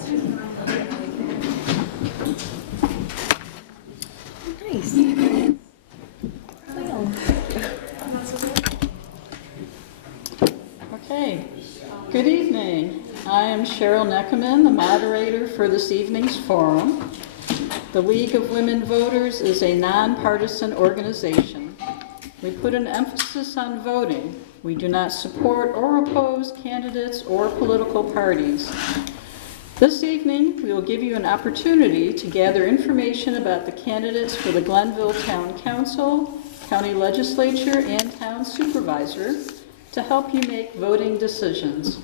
Nice. Okay, good evening. I am Cheryl Neckerman, the moderator for this evening's forum. The League of Women Voters is a nonpartisan organization. We put an emphasis on voting. We do not support or oppose candidates or political parties. This evening, we will give you an opportunity to gather information about the candidates for the Glenville Town Council, County Legislature, and Town Supervisor to help you make voting decisions.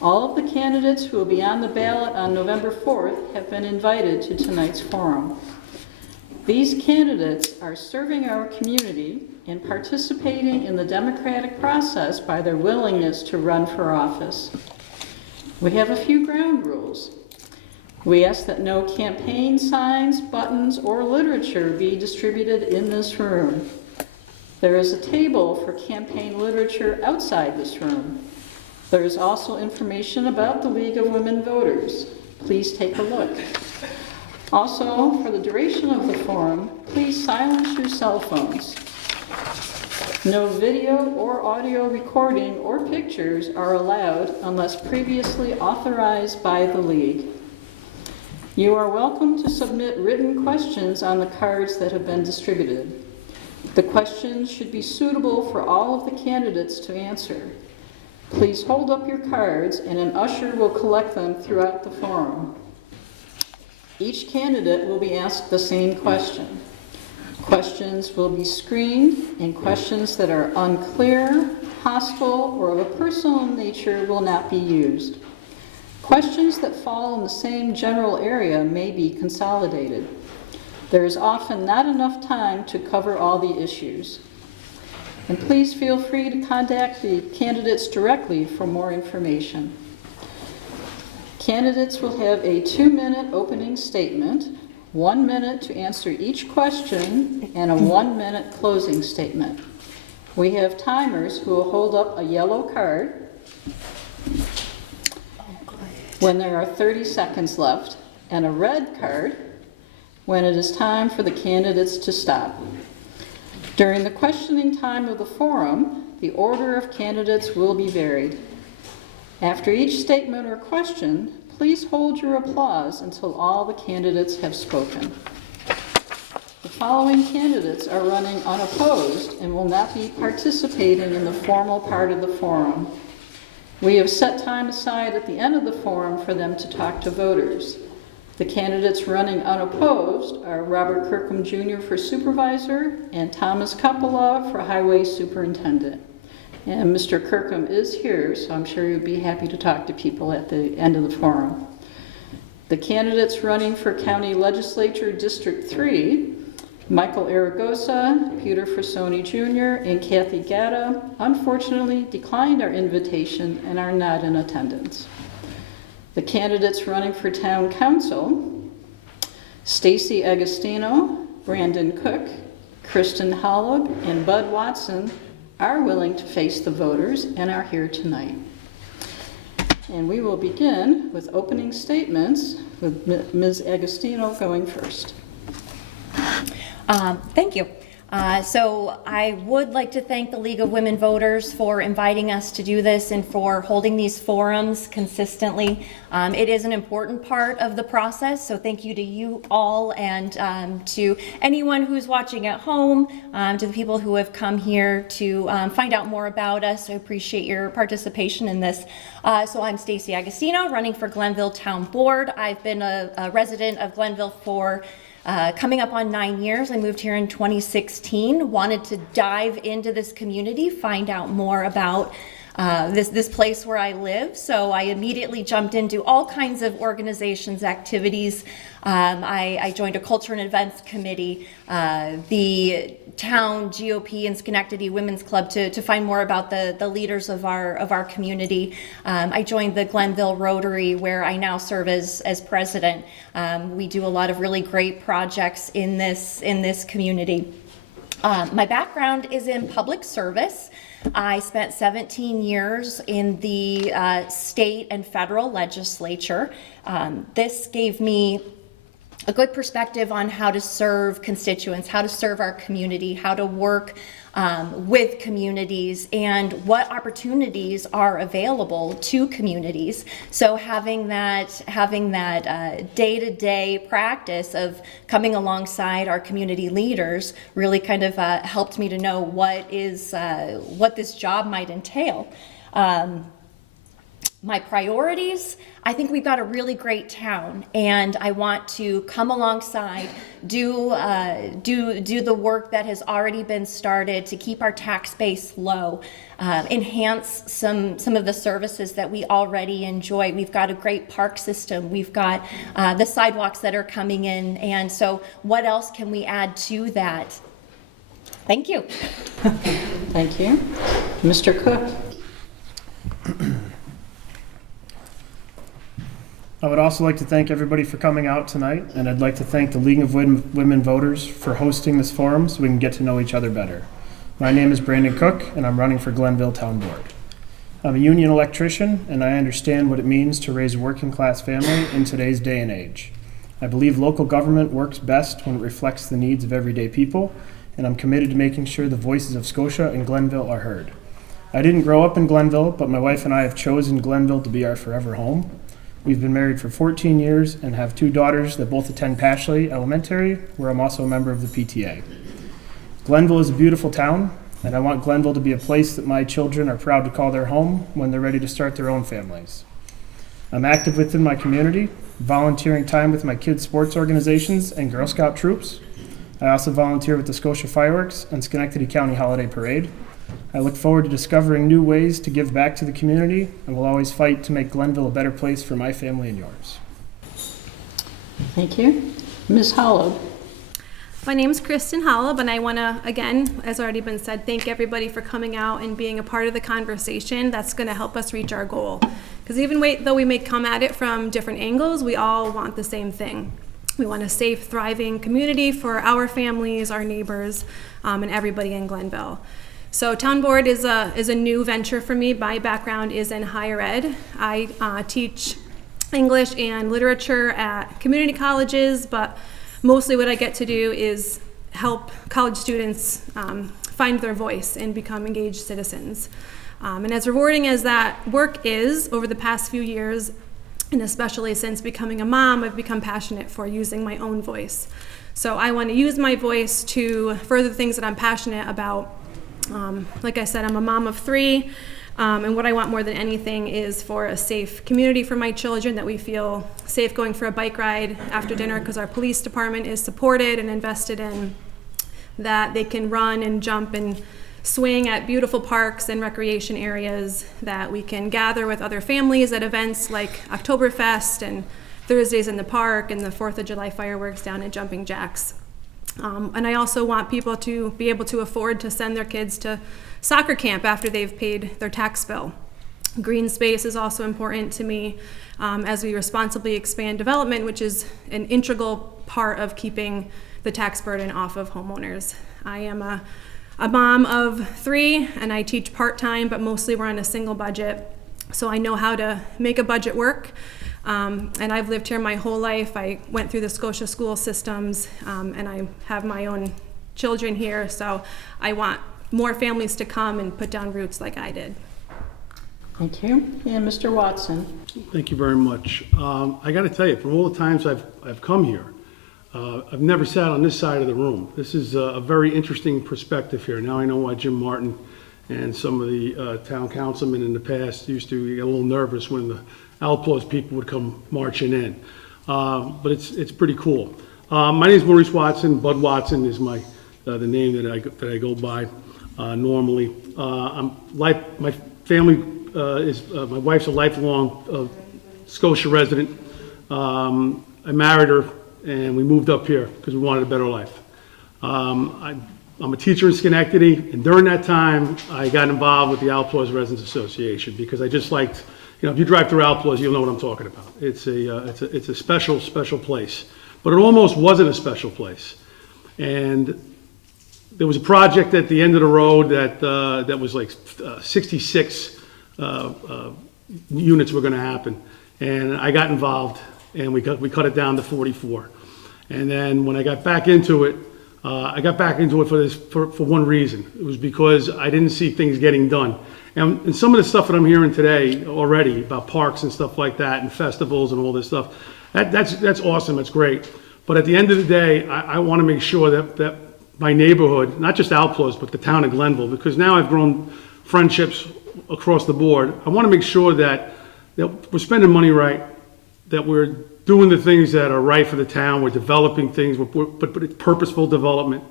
All of the candidates who will be on the ballot on November 4th have been invited to tonight's forum. These candidates are serving our community and participating in the democratic process by their willingness to run for office. We have a few ground rules. We ask that no campaign signs, buttons, or literature be distributed in this room. There is a table for campaign literature outside this room. There is also information about the League of Women Voters. Please take a look. Also, for the duration of the forum, please silence your cell phones. No video or audio recording or pictures are allowed unless previously authorized by the League. You are welcome to submit written questions on the cards that have been distributed. The questions should be suitable for all of the candidates to answer. Please hold up your cards and an usher will collect them throughout the forum. Each candidate will be asked the same question. Questions will be screened, and questions that are unclear, hostile, or of a personal nature will not be used. Questions that fall in the same general area may be consolidated. There is often not enough time to cover all the issues. And please feel free to contact the candidates directly for more information. Candidates will have a 2-minute opening statement, 1 minute to answer each question, and a 1-minute closing statement. We have timers who will hold up a yellow card when there are 30 seconds left, and a red card when it is time for the candidates to stop. During the questioning time of the forum, the order of candidates will be varied. After each statement or question, please hold your applause until all the candidates have spoken. The following candidates are running unopposed and will not be participating in the formal part of the forum. We have set time aside at the end of the forum for them to talk to voters. The candidates running unopposed are Robert Kirkham Jr. for Supervisor and Thomas Coppola for Highway Superintendent. And Mr. Kirkham is here, so I'm sure he'd be happy to talk to people at the end of the forum. The candidates running for County Legislature District 3, Michael Aragosa, Peter Frassoni Jr., and Kathy Gatta, unfortunately declined our invitation and are not in attendance. The candidates running for Town Council, Stacy Agostino, Brandon Cook, Kristen Holub, and Bud Watson, are willing to face the voters and are here tonight. And we will begin with opening statements with Ms. Agostino going first. Thank you. So I would like to thank the League of Women Voters for inviting us to do this and for holding these forums consistently. It is an important part of the process, so thank you to you all and to anyone who's watching at home, to the people who have come here to find out more about us. I appreciate your participation in this. So I'm Stacy Agostino, running for Glenville Town Board. I've been a resident of Glenville for coming up on 9 years. I moved here in 2016, wanted to dive into this community, find out more about this place where I live. So I immediately jumped into all kinds of organizations, activities. I joined a culture and events committee, the town GOP and Schenectady Women's Club to find more about the leaders of our community. I joined the Glenville Rotary, where I now serve as president. We do a lot of really great projects in this community. My background is in public service. I spent 17 years in the state and federal legislature. This gave me a good perspective on how to serve constituents, how to serve our community, how to work with communities, and what opportunities are available to communities. So having that day-to-day practice of coming alongside our community leaders really kind of helped me to know what this job might entail. My priorities, I think we've got a really great town, and I want to come alongside, do the work that has already been started to keep our tax base low, enhance some of the services that we already enjoy. We've got a great park system. We've got the sidewalks that are coming in, and so what else can we add to that? Thank you. Thank you. Mr. Cook? I would also like to thank everybody for coming out tonight, and I'd like to thank the League of Women Voters for hosting this forum so we can get to know each other better. My name is Brandon Cook, and I'm running for Glenville Town Board. I'm a union electrician, and I understand what it means to raise a working-class family in today's day and age. I believe local government works best when it reflects the needs of everyday people, and I'm committed to making sure the voices of Scotia and Glenville are heard. I didn't grow up in Glenville, but my wife and I have chosen Glenville to be our forever home. We've been married for 14 years and have 2 daughters that both attend Pashley Elementary, where I'm also a member of the PTA. Glenville is a beautiful town, and I want Glenville to be a place that my children are proud to call their home when they're ready to start their own families. I'm active within my community, volunteering time with my kids' sports organizations and Girl Scout troops. I also volunteer with the Scotia Fireworks and Schenectady County Holiday Parade. I look forward to discovering new ways to give back to the community, and will always fight to make Glenville a better place for my family and yours. Thank you. Ms. Hollow? My name is Kristen Hollab, and I want to, again, as already been said, thank everybody for coming out and being a part of the conversation. That's going to help us reach our goal. Because even though we may come at it from different angles, we all want the same thing. We want a safe, thriving community for our families, our neighbors, and everybody in Glenville. So Town Board is a new venture for me. My background is in higher ed. I teach English and literature at community colleges, but mostly what I get to do is help college students find their voice and become engaged citizens. And as rewarding as that work is, over the past few years, and especially since becoming a mom, I've become passionate for using my own voice. So I want to use my voice to further the things that I'm passionate about. Like I said, I'm a mom of 3, and what I want more than anything is for a safe community for my children, that we feel safe going for a bike ride after dinner because our police department is supported and invested in, that they can run and jump and swing at beautiful parks and recreation areas, that we can gather with other families at events like Oktoberfest and Thursdays in the Park and the 4th of July fireworks down at Jumping Jacks. And I also want people to be able to afford to send their kids to soccer camp after they've paid their tax bill. Green space is also important to me as we responsibly expand development, which is an integral part of keeping the tax burden off of homeowners. I am a mom of 3, and I teach part-time, but mostly we're on a single budget, so I know how to make a budget work. And I've lived here my whole life. I went through the Scotia school systems, and I have my own children here, so I want more families to come and put down roots like I did. Thank you. And Mr. Watson? Thank you very much. I got to tell you, from all the times I've come here, I've never sat on this side of the room. This is a very interesting perspective here. Now I know why Jim Martin and some of the town councilmen in the past used to get a little nervous when the Outlaws people would come marching in. But it's pretty cool. My name is Maurice Watson. Bud Watson is the name that I go by normally. My family my wife's a lifelong Scotia resident. I married her, and we moved up here because we wanted a better life. I'm a teacher in Schenectady, and during that time, I got involved with the Outlaws Residents Association because I just liked, if you drive through Outlaws, you'll know what I'm talking about. It's a special place, but it almost wasn't a special place. And there was a project at the end of the road that was like 66 units were going to happen, and I got involved, and we cut it down to 44. And then when I got back into it, for one reason. It was because I didn't see things getting done. And some of the stuff that I'm hearing today already about parks and stuff like that, and festivals and all this stuff, that's awesome. That's great. But at the end of the day, I want to make sure that my neighborhood, not just Outlaws, but the town of Glenville, because now I've grown friendships across the board. I want to make sure that we're spending money right, that we're doing the things that are right for the town, we're developing things, but it's purposeful development.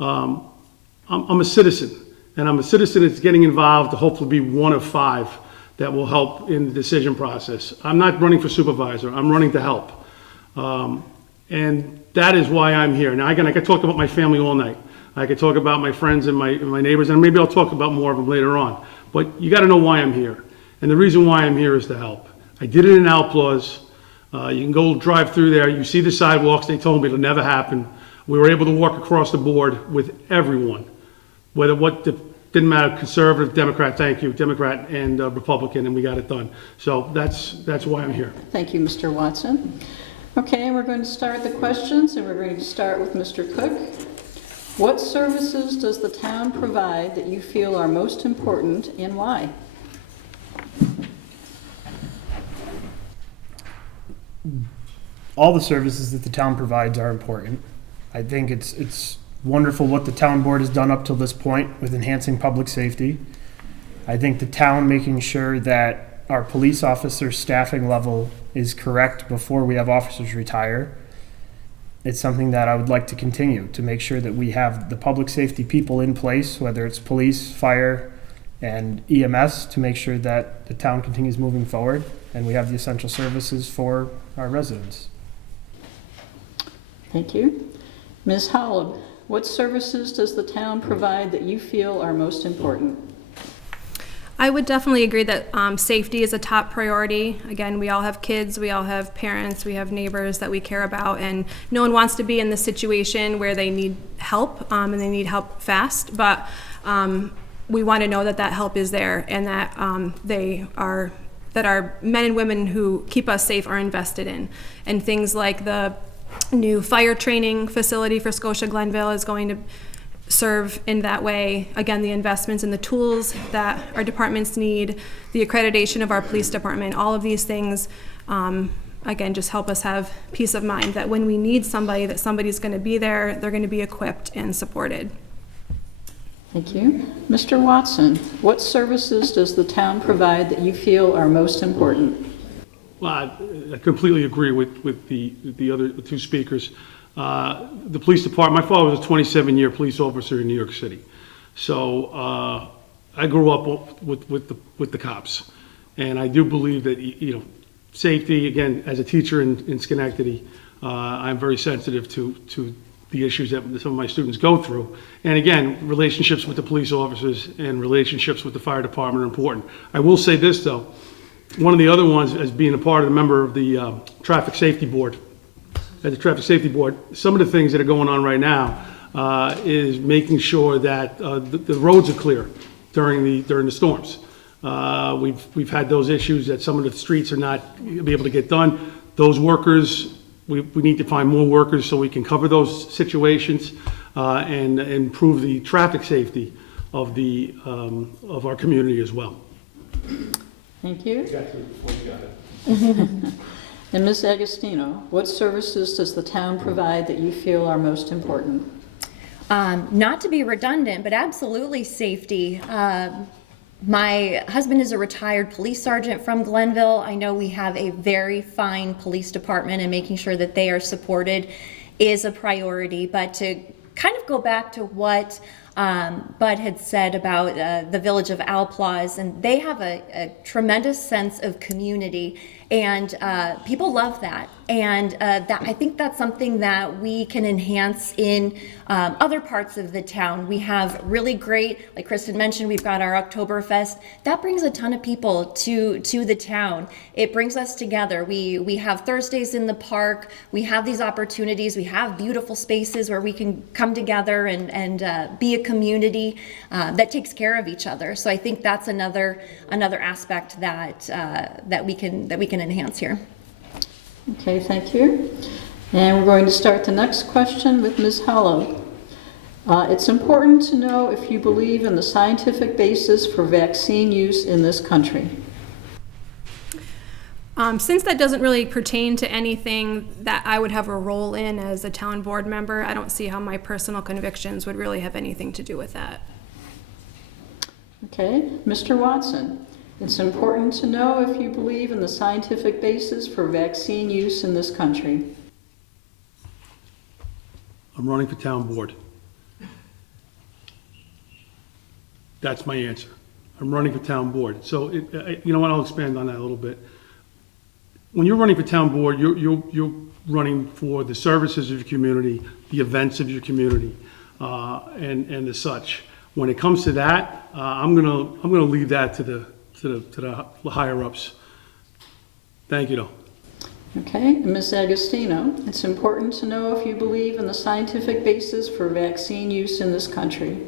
I'm a citizen, and I'm a citizen that's getting involved to hopefully be one of 5 that will help in the decision process. I'm not running for supervisor, I'm running to help. And that is why I'm here. Now, again, I could talk about my family all night. I could talk about my friends and my neighbors, and maybe I'll talk about more of them later on. But you got to know why I'm here. And the reason why I'm here is to help. I did it in Outlaws. You can go drive through there. You see the sidewalks. They told me it'll never happen. We were able to walk across the board with everyone, didn't matter, conservative, Democrat, thank you, Democrat and Republican, and we got it done. So that's why I'm here. Thank you, Mr. Watson. Okay, we're going to start the questions, and we're going to start with Mr. Cook. What services does the town provide that you feel are most important, and why? All the services that the town provides are important. I think it's wonderful what the town board has done up till this point with enhancing public safety. I think the town making sure that our police officer staffing level is correct before we have officers retire. It's something that I would like to continue to make sure that we have the public safety people in place, whether it's police, fire, and EMS, to make sure that the town continues moving forward and we have the essential services for our residents. Thank you. Ms. Howell, what services does the town provide that you feel are most important? I would definitely agree that safety is a top priority. Again, we all have kids, we all have parents, we have neighbors that we care about, and no one wants to be in the situation where they need help and they need help fast. But we want to know that that help is there, and that that our men and women who keep us safe are invested in. And things like the new fire training facility for Scotia Glenville is going to serve in that way. Again, the investments in the tools that our departments need, the accreditation of our police department, all of these things, again, just help us have peace of mind that when we need somebody, that somebody's going to be there, they're going to be equipped and supported. Thank you. Mr. Watson, what services does the town provide that you feel are most important? Well, I completely agree with the other 2 speakers. The police department, my father was a 27-year police officer in New York City. So I grew up with the cops. And I do believe that, safety, again, as a teacher in Schenectady, I'm very sensitive to the issues that some of my students go through. And again, relationships with the police officers and relationships with the fire department are important. I will say this, though. One of the other ones, as being a part of the member of the Traffic Safety Board, at the Traffic Safety Board, some of the things that are going on right now is making sure that the roads are clear during the storms. We've had those issues that some of the streets are not be able to get done. Those workers, we need to find more workers so we can cover those situations and improve the traffic safety of our community as well. Thank you. And Ms. Agostino, what services does the town provide that you feel are most important? Not to be redundant, but absolutely safety. My husband is a retired police sergeant from Glenville. I know we have a very fine police department, and making sure that they are supported is a priority. But to kind of go back to what Bud had said about the village of Outlaws, and they have a tremendous sense of community. And people love that. And I think that's something that we can enhance in other parts of the town. We have really great, like Kristen mentioned, we've got our Oktoberfest. That brings a ton of people to the town. It brings us together. We have Thursdays in the park. We have these opportunities. We have beautiful spaces where we can come together and be a community that takes care of each other. So I think that's another aspect that we can enhance here. Okay, thank you. And we're going to start the next question with Ms. Hollow. It's important to know if you believe in the scientific basis for vaccine use in this country. Since that doesn't really pertain to anything that I would have a role in as a town board member, I don't see how my personal convictions would really have anything to do with that. Okay, Mr. Watson. It's important to know if you believe in the scientific basis for vaccine use in this country. I'm running for town board. That's my answer. I'm running for town board. So, you know what, I'll expand on that a little bit. When you're running for town board, you're running for the services of your community, the events of your community, and the such. When it comes to that, I'm gonna leave that to the higher ups. Thank you, though. Okay, and Ms. Agostino, it's important to know if you believe in the scientific basis for vaccine use in this country.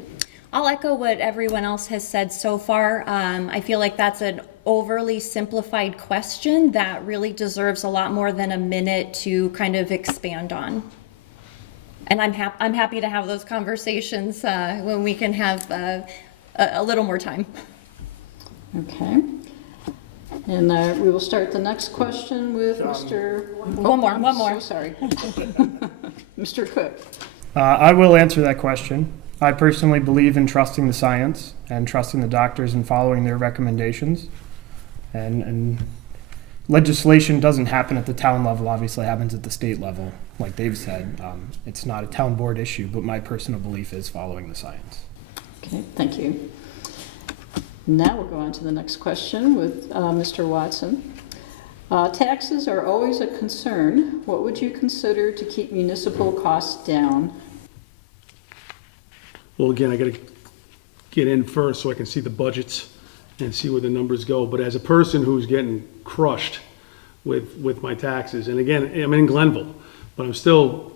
I'll echo what everyone else has said so far. I feel like that's an overly simplified question that really deserves a lot more than a minute to kind of expand on. And I'm happy to have those conversations when we can have a little more time. Okay. And we will start the next question with Mr. One more. So sorry. Mr. Cook. I will answer that question. I personally believe in trusting the science and trusting the doctors and following their recommendations. And legislation doesn't happen at the town level, obviously it happens at the state level, like they've said. It's not a town board issue, but my personal belief is following the science. Okay, thank you. Now we'll go on to the next question with Mr. Watson. Taxes are always a concern. What would you consider to keep municipal costs down? Well, again, I got to get in first so I can see the budgets and see where the numbers go. But as a person who's getting crushed with my taxes, and again, I'm in Glenville, but I'm still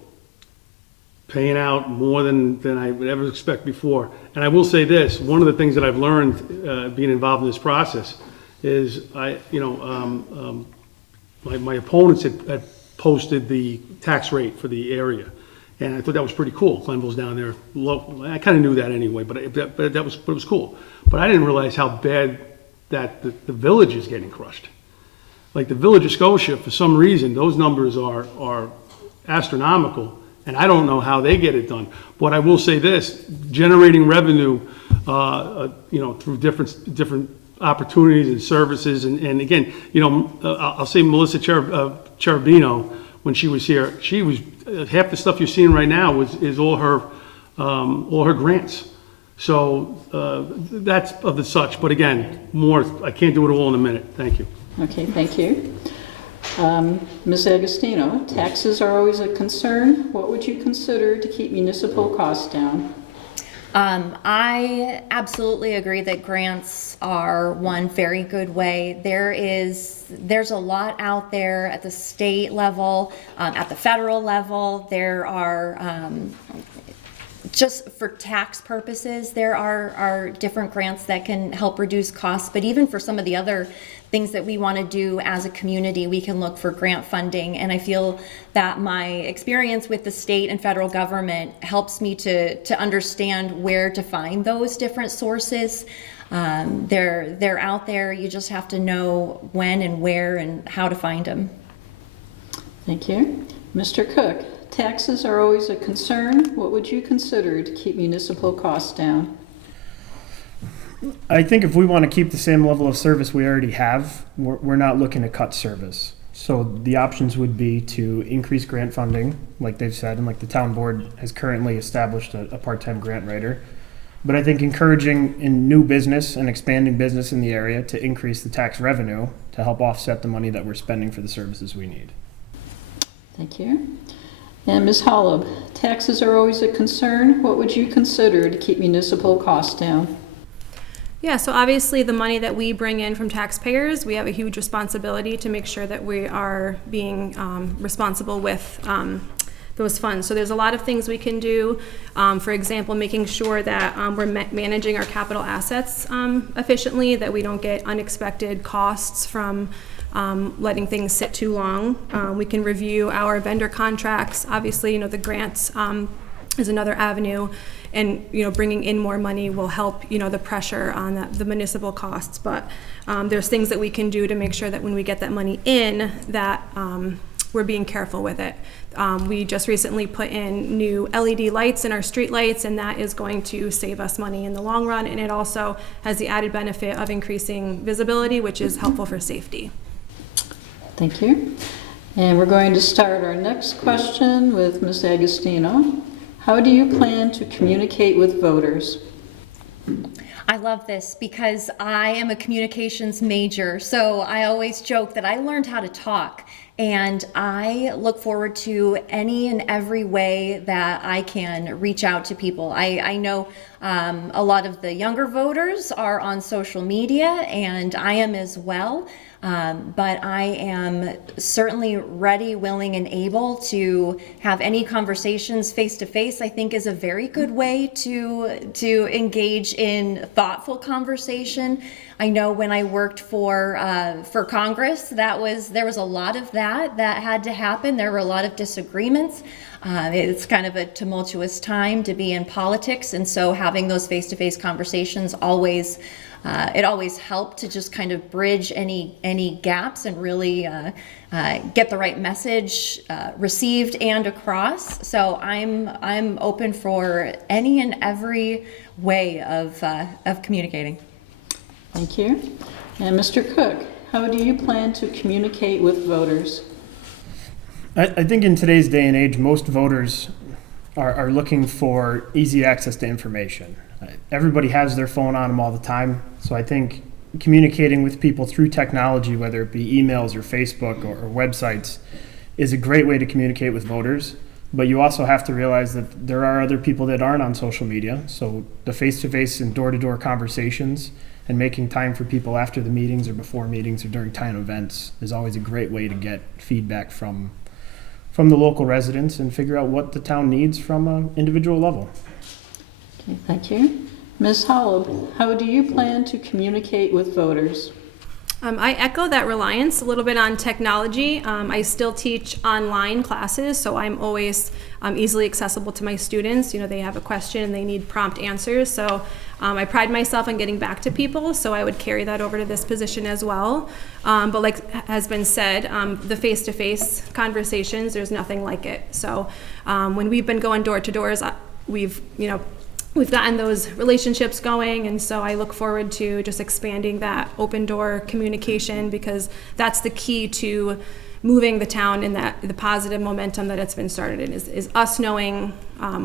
paying out more than I would ever expect before. And I will say this, one of the things that I've learned being involved in this process is my opponents had posted the tax rate for the area. And I thought that was pretty cool. Glenville's down there low. I kind of knew that anyway, but it was cool. But I didn't realize how bad that the village is getting crushed. Like the village of Scotia, for some reason, those numbers are astronomical, and I don't know how they get it done. But I will say this: generating revenue, through different opportunities and services, and again, I'll say Melissa Cherubino, when she was here, she was half the stuff you're seeing right now is all her grants. So that's of the such. But again, more. I can't do it all in a minute. Thank you. Okay, thank you. Ms. Agostino, taxes are always a concern. What would you consider to keep municipal costs down? I absolutely agree that grants are one very good way. There's a lot out there at the state level, at the federal level. There are, just for tax purposes, there are different grants that can help reduce costs, but even for some of the other things that we want to do as a community, we can look for grant funding. And I feel that my experience with the state and federal government helps me to understand where to find those different sources. They're out there. You just have to know when and where and how to find them. Thank you. Mr. Cook, taxes are always a concern. What would you consider to keep municipal costs down? I think if we want to keep the same level of service we already have, we're not looking to cut service. So the options would be to increase grant funding, like they've said, and like the town board has currently established a part-time grant writer. But I think encouraging in new business and expanding business in the area to increase the tax revenue to help offset the money that we're spending for the services we need. Thank you. And Ms. Holub, taxes are always a concern. What would you consider to keep municipal costs down? Yeah, so obviously the money that we bring in from taxpayers, we have a huge responsibility to make sure that we are being responsible with those funds. So there's a lot of things we can do. For example, making sure that we're managing our capital assets efficiently, that we don't get unexpected costs from letting things sit too long. We can review our vendor contracts. Obviously, the grants is another avenue, and bringing in more money will help the pressure on the municipal costs. But there's things that we can do to make sure that when we get that money in, that we're being careful with it. We just recently put in new LED lights in our street lights, and that is going to save us money in the long run, and it also has the added benefit of increasing visibility, which is helpful for safety. Thank you. And we're going to start our next question with Ms. Agostino. How do you plan to communicate with voters? I love this because I am a communications major, so I always joke that I learned how to talk, and I look forward to any and every way that I can reach out to people. I know a lot of the younger voters are on social media, and I am as well. But I am certainly ready, willing, and able to have any conversations face to face. I think is a very good way to engage in thoughtful conversation. I know when I worked for Congress, there was a lot of that had to happen. There were a lot of disagreements. It's kind of a tumultuous time to be in politics, and so having those face-to-face conversations always helped to just kind of bridge any gaps and really get the right message received and across. So I'm open for any and every way of communicating. Thank you. And Mr. Cook, how do you plan to communicate with voters? I think in today's day and age, most voters are looking for easy access to information. Everybody has their phone on them all the time, so I think communicating with people through technology, whether it be emails or Facebook or websites, is a great way to communicate with voters. But you also have to realize that there are other people that aren't on social media, so the face-to-face and door-to-door conversations and making time for people after the meetings or before meetings or during town events is always a great way to get feedback from the local residents and figure out what the town needs from an individual level. Okay, thank you. Ms. Holub, how do you plan to communicate with voters? I echo that reliance a little bit on technology. I still teach online classes, so I'm always easily accessible to my students. They have a question and they need prompt answers. So I pride myself on getting back to people, so I would carry that over to this position as well. But like has been said, the face-to-face conversations, there's nothing like it. So when we've been going door to doors, we've gotten those relationships going, and so I look forward to just expanding that open door communication, because that's the key to moving the town in the positive momentum that it's been started in, is us knowing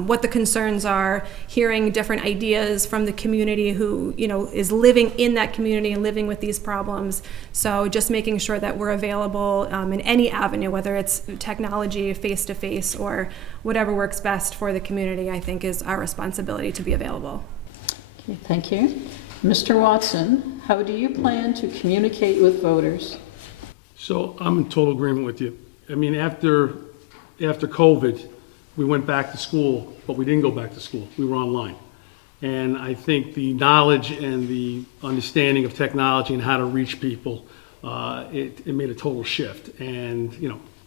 what the concerns are, hearing different ideas from the community who is living in that community and living with these problems. So just making sure that we're available in any avenue, whether it's technology, face-to-face, or whatever works best for the community, I think is our responsibility to be available. Okay, thank you. Mr. Watson, how do you plan to communicate with voters? So I'm in total agreement with you. I mean, after COVID, we went back to school, but we didn't go back to school. We were online. And I think the knowledge and the understanding of technology and how to reach people, it made a total shift. And,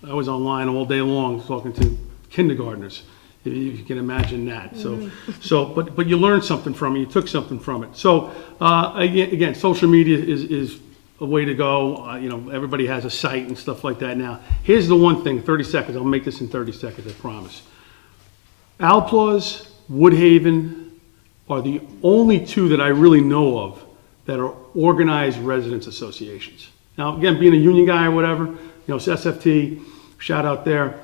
I was online all day long talking to kindergartners, if you can imagine that. But you learned something from it. You took something from it. So, again, social media is a way to go. Everybody has a site and stuff like that now. Here's the one thing, 30 seconds. I'll make this in 30 seconds, I promise. Alplaus, Woodhaven are the only two that I really know of that are organized residents associations. Now, again, being a union guy or whatever, it's SFT, shout out there.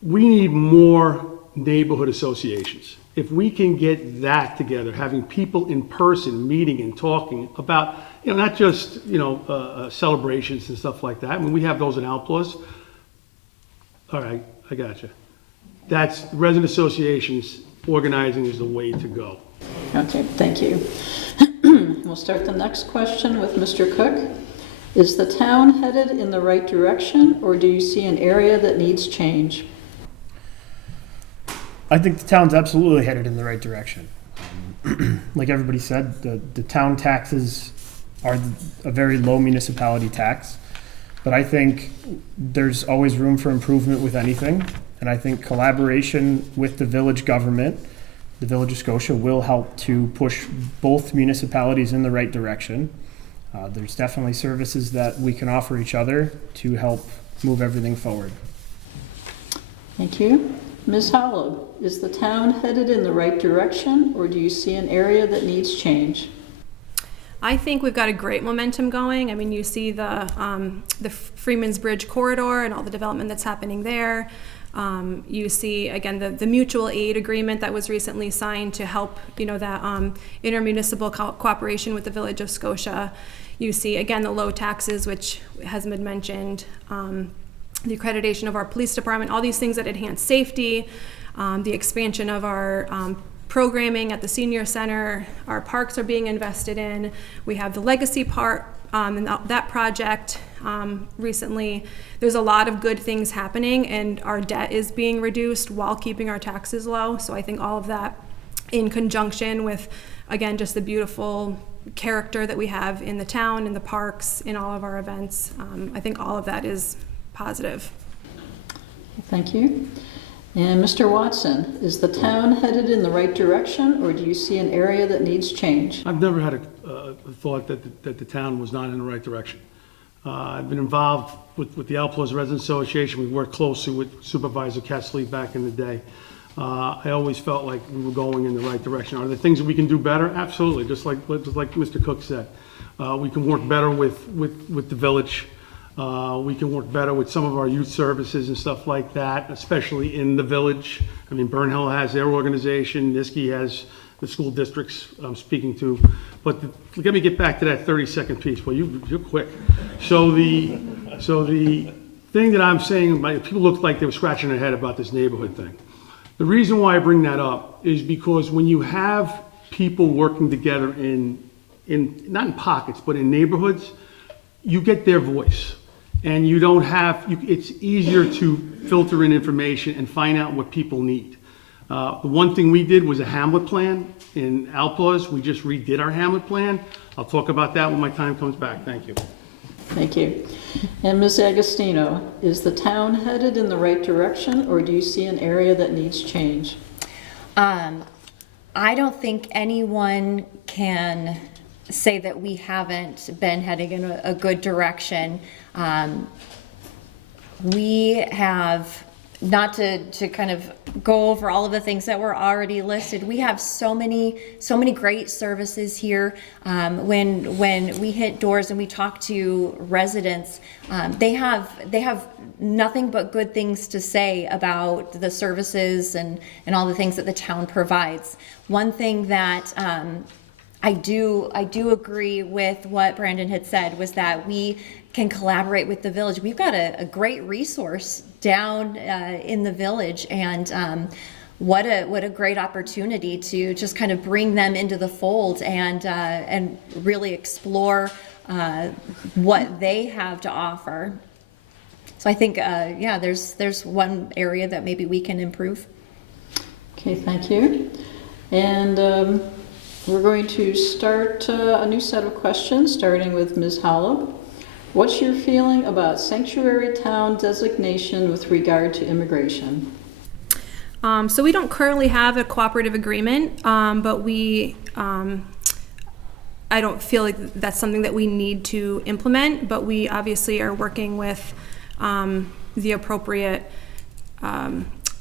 We need more neighborhood associations. If we can get that together, having people in person meeting and talking about, not just, celebrations and stuff like that. I mean, we have those in Outlaws. All right, I got you. That's resident associations organizing is the way to go. Okay, thank you. We'll start the next question with Mr. Cook. Is the town headed in the right direction, or do you see an area that needs change? I think the town's absolutely headed in the right direction. Like everybody said, the town taxes are a very low municipality tax, but I think there's always room for improvement with anything, and I think collaboration with the village government, the Village of Scotia, will help to push both municipalities in the right direction. There's definitely services that we can offer each other to help move everything forward. Thank you. Ms. Hollow, is the town headed in the right direction, or do you see an area that needs change? I think we've got a great momentum going. I mean, you see the Freeman's Bridge corridor and all the development that's happening there. You see, again, the mutual aid agreement that was recently signed to help, that intermunicipal cooperation with the Village of Scotia. You see, again, the low taxes, which has been mentioned, the accreditation of our police department, all these things that enhance safety, the expansion of our programming at the senior center, our parks are being invested in. We have the legacy part and that project recently. There's a lot of good things happening, and our debt is being reduced while keeping our taxes low. So I think all of that in conjunction with, again, just the beautiful character that we have in the town, in the parks, in all of our events, I think all of that is positive. Thank you. And Mr. Watson, is the town headed in the right direction, or do you see an area that needs change? I've never had a thought that the town was not in the right direction. I've been involved with the Outlaws Resident Association. We worked closely with Supervisor Kessley back in the day. I always felt like we were going in the right direction. Are there things that we can do better? Absolutely, just like Mr. Cook said. We can work better with the village. We can work better with some of our youth services and stuff like that, especially in the village. I mean, Burnhill has their organization, Niski has the school districts I'm speaking to. But let me get back to that 30-second piece. Well, you're quick. So the thing that I'm saying, people looked like they were scratching their head about this neighborhood thing. The reason why I bring that up is because when you have people working together in not in pockets, but in neighborhoods, you get their voice. And you don't have, it's easier to filter in information and find out what people need. The one thing we did was a Hamlet plan in Outlaws. We just redid our Hamlet plan. I'll talk about that when my time comes back. Thank you. Thank you. And Ms. Agostino, is the town headed in the right direction, or do you see an area that needs change? I don't think anyone can say that we haven't been heading in a good direction. We have, not to kind of go over all of the things that were already listed, we have so many great services here. When we hit doors and we talk to residents, they have nothing but good things to say about the services and all the things that the town provides. One thing that I do agree with what Brandon had said was that we can collaborate with the village. We've got a great resource down in the village, and what a great opportunity to just kind of bring them into the fold and really explore what they have to offer. So I think there's one area that maybe we can improve. Okay, thank you. And we're going to start a new set of questions, starting with Ms. Hollow. What's your feeling about sanctuary town designation with regard to immigration? So we don't currently have a cooperative agreement, but I don't feel like that's something that we need to implement, but we obviously are working with the appropriate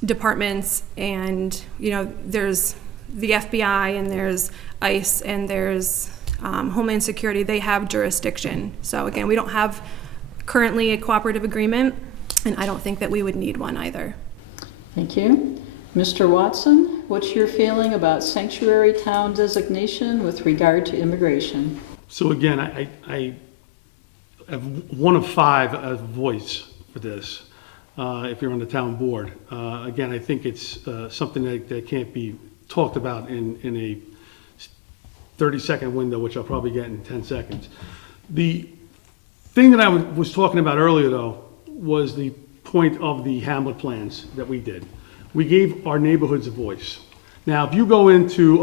departments, and there's the FBI and there's ICE and there's Homeland Security. They have jurisdiction. So again, we don't have currently a cooperative agreement, and I don't think that we would need one either. Thank you. Mr. Watson, what's your feeling about sanctuary town designation with regard to immigration? So again, I have one of five as voice for this, if you're on the town board. Again, I think it's something that can't be talked about in a 30-second window, which I'll probably get in 10 seconds. The thing that I was talking about earlier, though, was the point of the Hamlet plans that we did. We gave our neighborhoods a voice. Now, if you go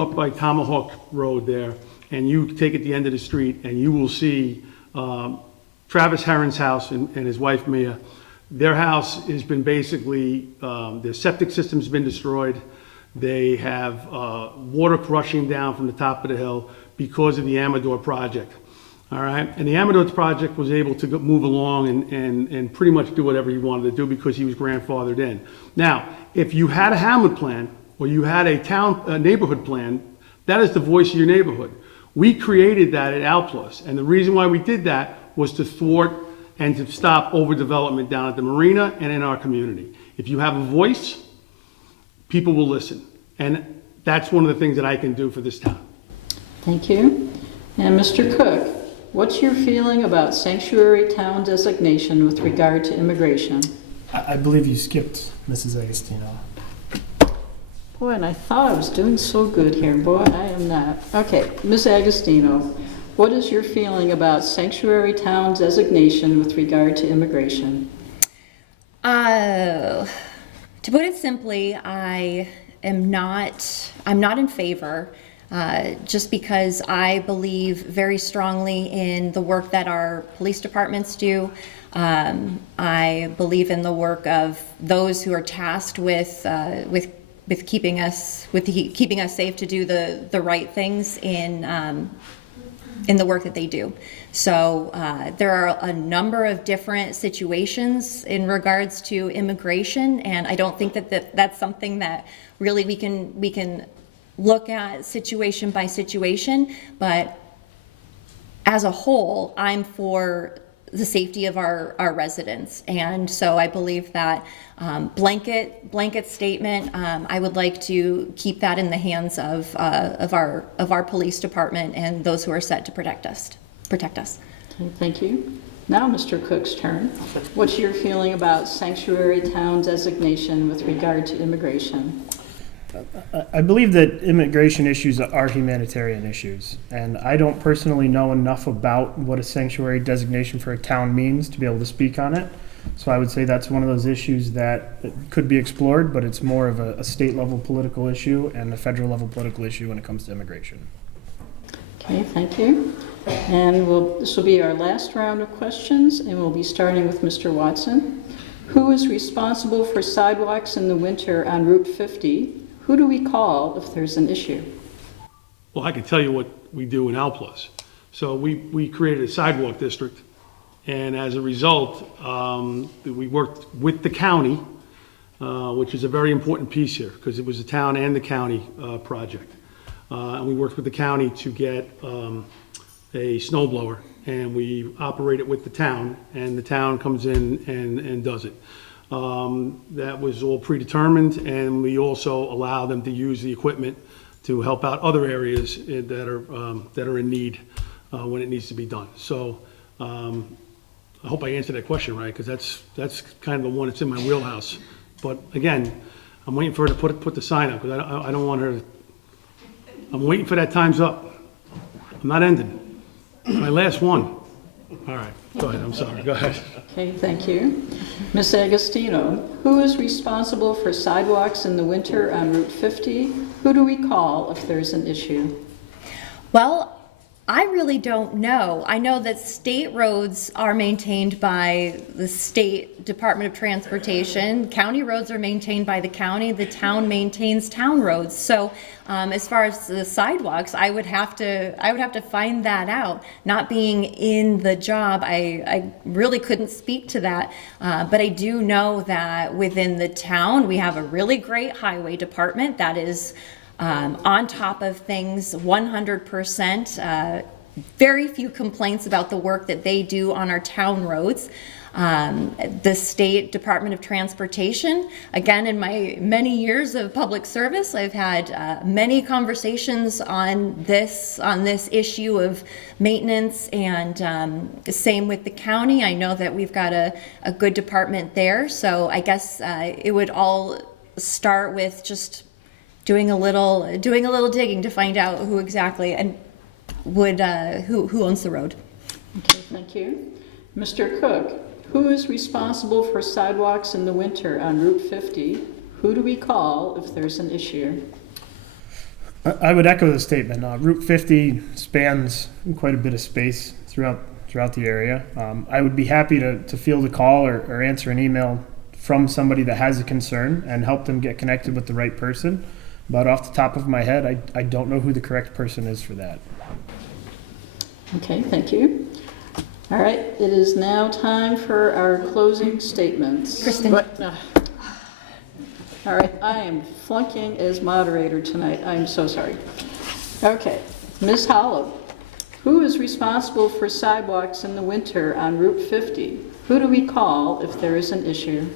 up by Tomahawk Road there, and you take it the end of the street, and you will see Travis Herron's house and his wife Mia. Their house has been basically, their septic system's been destroyed. They have water rushing down from the top of the hill because of the Amador project. All right, and the Amador project was able to move along and pretty much do whatever he wanted to do because he was grandfathered in. Now, if you had a Hamlet plan or you had a neighborhood plan, that is the voice of your neighborhood. We created that at Alplus, and the reason why we did that was to thwart and to stop overdevelopment down at the marina and in our community. If you have a voice, people will listen, and that's one of the things that I can do for this town. Thank you. And Mr. Cook, what's your feeling about sanctuary town designation with regard to immigration? I believe you skipped Mrs. Agostino. Boy, and I thought I was doing so good here. Boy, I am not. Okay, Ms. Agostino, what is your feeling about sanctuary town designation with regard to immigration? To put it simply, I'm not in favor, just because I believe very strongly in the work that our police departments do. I believe in the work of those who are tasked with keeping us safe to do the right things in the work that they do. So there are a number of different situations in regards to immigration, and I don't think that's something that really we can look at situation by situation. But as a whole, I'm for the safety of our residents, and so I believe that blanket statement. I would like to keep that in the hands of our police department and those who are set to protect us. Okay, thank you. Now, Mr. Cook's turn. What's your feeling about sanctuary town designation with regard to immigration? I believe that immigration issues are humanitarian issues, and I don't personally know enough about what a sanctuary designation for a town means to be able to speak on it. So I would say that's one of those issues that could be explored, but it's more of a state level political issue and a federal level political issue when it comes to immigration. Okay, thank you. And this will be our last round of questions, and we'll be starting with Mr. Watson. Who is responsible for sidewalks in the winter on Route 50? Who do we call if there's an issue? Well, I can tell you what we do in Alplus. So we created a sidewalk district, and as a result, we worked with the county, which is a very important piece here because it was the town and the county project. And we worked with the county to get a snow blower, and we operate it with the town, and the town comes in and does it. That was all predetermined, and we also allow them to use the equipment to help out other areas that are in need when it needs to be done. So I hope I answered that question right, because that's kind of the one that's in my wheelhouse. But again, I'm waiting for her to put the sign up, because I don't want her to. I'm waiting for that time's up. I'm not ending. My last one. All right, go ahead. I'm sorry. Go ahead. Okay, thank you. Ms. Agostino, who is responsible for sidewalks in the winter on Route 50? Who do we call if there's an issue? Well, I really don't know. I know that state roads are maintained by the State Department of Transportation. County roads are maintained by the county. The town maintains town roads. So as far as the sidewalks, I would have to find that out. Not being in the job, I really couldn't speak to that. But I do know that within the town, we have a really great highway department that is on top of things 100%. very few complaints about the work that they do on our town roads. The State Department of Transportation, again, in my many years of public service, I've had many conversations on this issue of maintenance, and same with the county. I know that we've got a good department there, so I guess it would all start with just doing a little digging to find out who exactly and who owns the road. Okay, thank you. Mr. Cook, who is responsible for sidewalks in the winter on Route 50? Who do we call if there's an issue? I would echo the statement. Route 50 spans quite a bit of space throughout the area. I would be happy to field a call or answer an email from somebody that has a concern and help them get connected with the right person. But off the top of my head, I don't know who the correct person is for that. Okay, thank you. All right, it is now time for our closing statements. Kristen. All right, I am flunking as moderator tonight. I'm so sorry. Okay, Ms. Hollow, who is responsible for sidewalks in the winter on Route 50? Who do we call if there is an issue?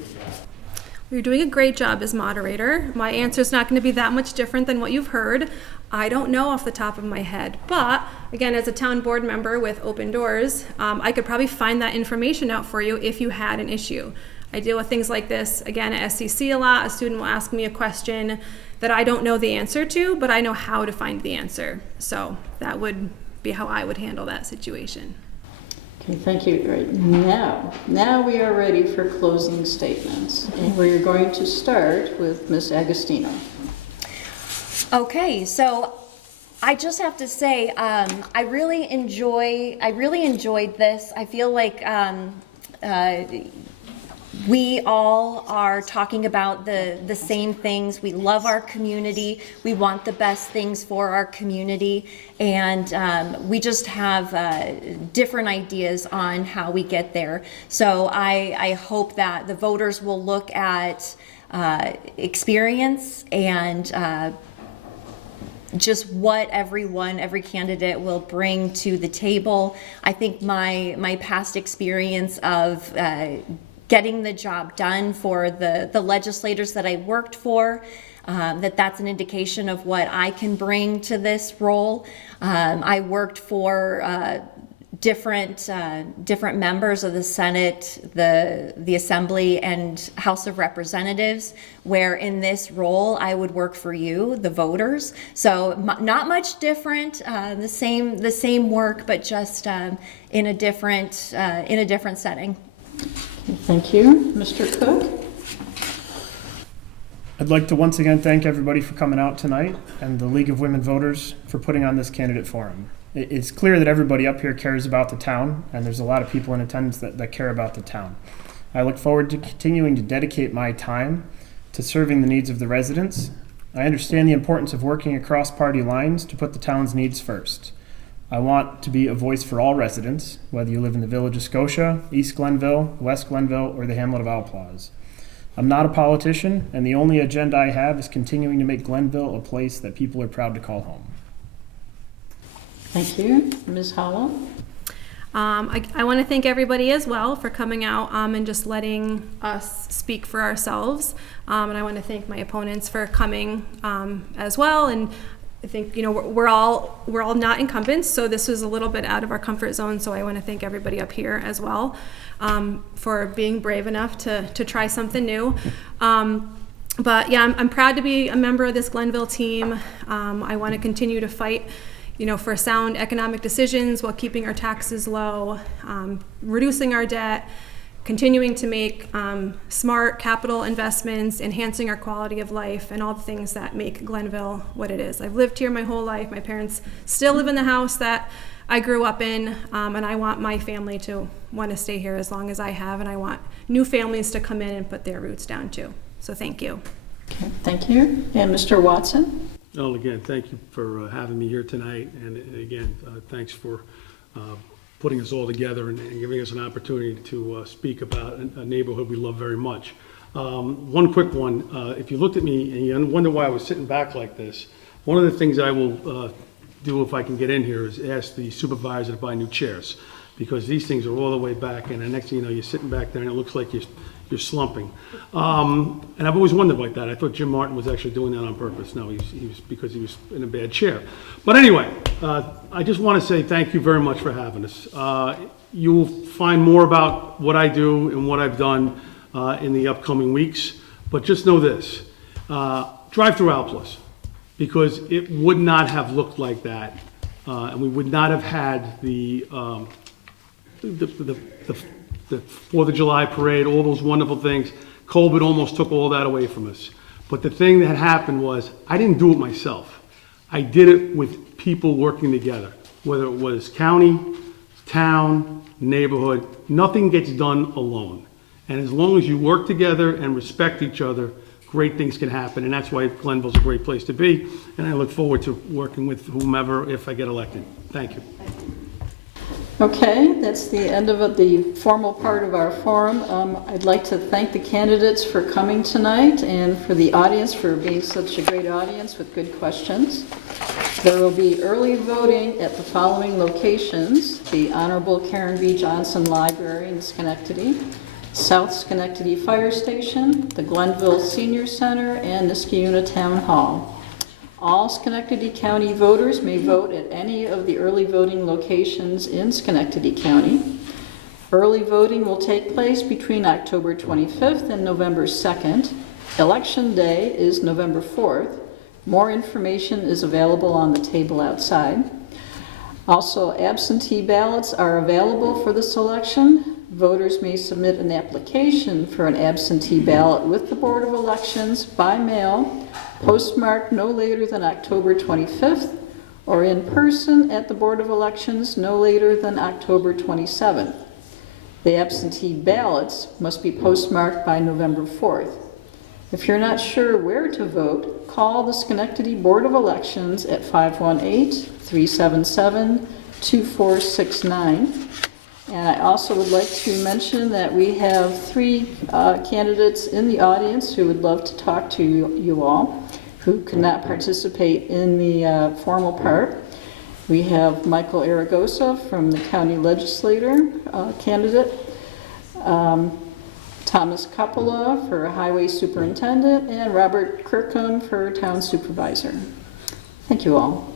You're doing a great job as moderator. My answer is not going to be that much different than what you've heard. I don't know off the top of my head, but again, as a town board member with open doors, I could probably find that information out for you if you had an issue. I deal with things like this, again, at SCC a lot. A student will ask me a question that I don't know the answer to, but I know how to find the answer. So that would be how I would handle that situation. Okay, thank you. All right, now we are ready for closing statements. And we're going to start with Ms. Agostino. Okay, so I just have to say, I really enjoyed this. I feel like we all are talking about the same things. We love our community. We want the best things for our community. And we just have different ideas on how we get there. So I hope that the voters will look at experience and just what every candidate will bring to the table. I think my past experience of getting the job done for the legislators that I worked for, that's an indication of what I can bring to this role. I worked for different members of the Senate, the Assembly, and House of Representatives, where in this role I would work for you, the voters. So not much different, the same work, but just in a different setting. Thank you. Mr. Cook? I'd like to once again thank everybody for coming out tonight and the League of Women Voters for putting on this candidate forum. It's clear that everybody up here cares about the town, and there's a lot of people in attendance that care about the town. I look forward to continuing to dedicate my time to serving the needs of the residents. I understand the importance of working across party lines to put the town's needs first. I want to be a voice for all residents, whether you live in the Village of Scotia, East Glenville, West Glenville, or the Hamlet of Alplaus. I'm not a politician, and the only agenda I have is continuing to make Glenville a place that people are proud to call home. Thank you. Ms. Hollow? I want to thank everybody as well for coming out and just letting us speak for ourselves. And I want to thank my opponents for coming as well. And I think, we're all not incumbents, so this was a little bit out of our comfort zone. So I want to thank everybody up here as well for being brave enough to try something new. But yeah, I'm proud to be a member of this Glenville team. I want to continue to fight, for sound economic decisions while keeping our taxes low, reducing our debt, continuing to make smart capital investments, enhancing our quality of life, and all the things that make Glenville what it is. I've lived here my whole life. My parents still live in the house that I grew up in, and I want my family to want to stay here as long as I have, and I want new families to come in and put their roots down too. So thank you. Okay, thank you. And Mr. Watson? Well, again, thank you for having me here tonight, and again, thanks for putting us all together and giving us an opportunity to speak about a neighborhood we love very much. One quick one, if you looked at me and you wonder why I was sitting back like this, one of the things I will do if I can get in here is ask the supervisor to buy new chairs, because these things are all the way back, and the next thing you know, you're sitting back there and it looks like you're slumping. And I've always wondered like that. I thought Jim Martin was actually doing that on purpose. No, he was because he was in a bad chair. But anyway, I just want to say thank you very much for having us. You'll find more about what I do and what I've done in the upcoming weeks. But just know this, drive through Alplus, because it would not have looked like that, and we would not have had the 4th of July parade, all those wonderful things. COVID almost took all that away from us. But the thing that happened was, I didn't do it myself. I did it with people working together, whether it was county, town, neighborhood. Nothing gets done alone. And as long as you work together and respect each other, great things can happen. And that's why Glenville's a great place to be. And I look forward to working with whomever if I get elected. Thank you. Okay, that's the end of the formal part of our forum. I'd like to thank the candidates for coming tonight and for the audience for being such a great audience with good questions. There will be early voting at the following locations: the Honorable Karen B. Johnson Library in Schenectady, South Schenectady Fire Station, the Glenville Senior Center, and Niskayuna Town Hall. All Schenectady County voters may vote at any of the early voting locations in Schenectady County. Early voting will take place between October 25th and November 2nd. Election Day is November 4th. More information is available on the table outside. Also, absentee ballots are available for this election. Voters may submit an application for an absentee ballot with the Board of Elections by mail, postmarked no later than October 25th, or in person at the Board of Elections no later than October 27th. The absentee ballots must be postmarked by November 4th. If you're not sure where to vote, call the Schenectady Board of Elections at 518-377-2469. And I also would like to mention that we have 3 candidates in the audience who would love to talk to you all, who could not participate in the formal part. We have Michael Aragosa from the county legislator candidate, Thomas Coppola for highway superintendent, and Robert Kirkham for town supervisor. Thank you all.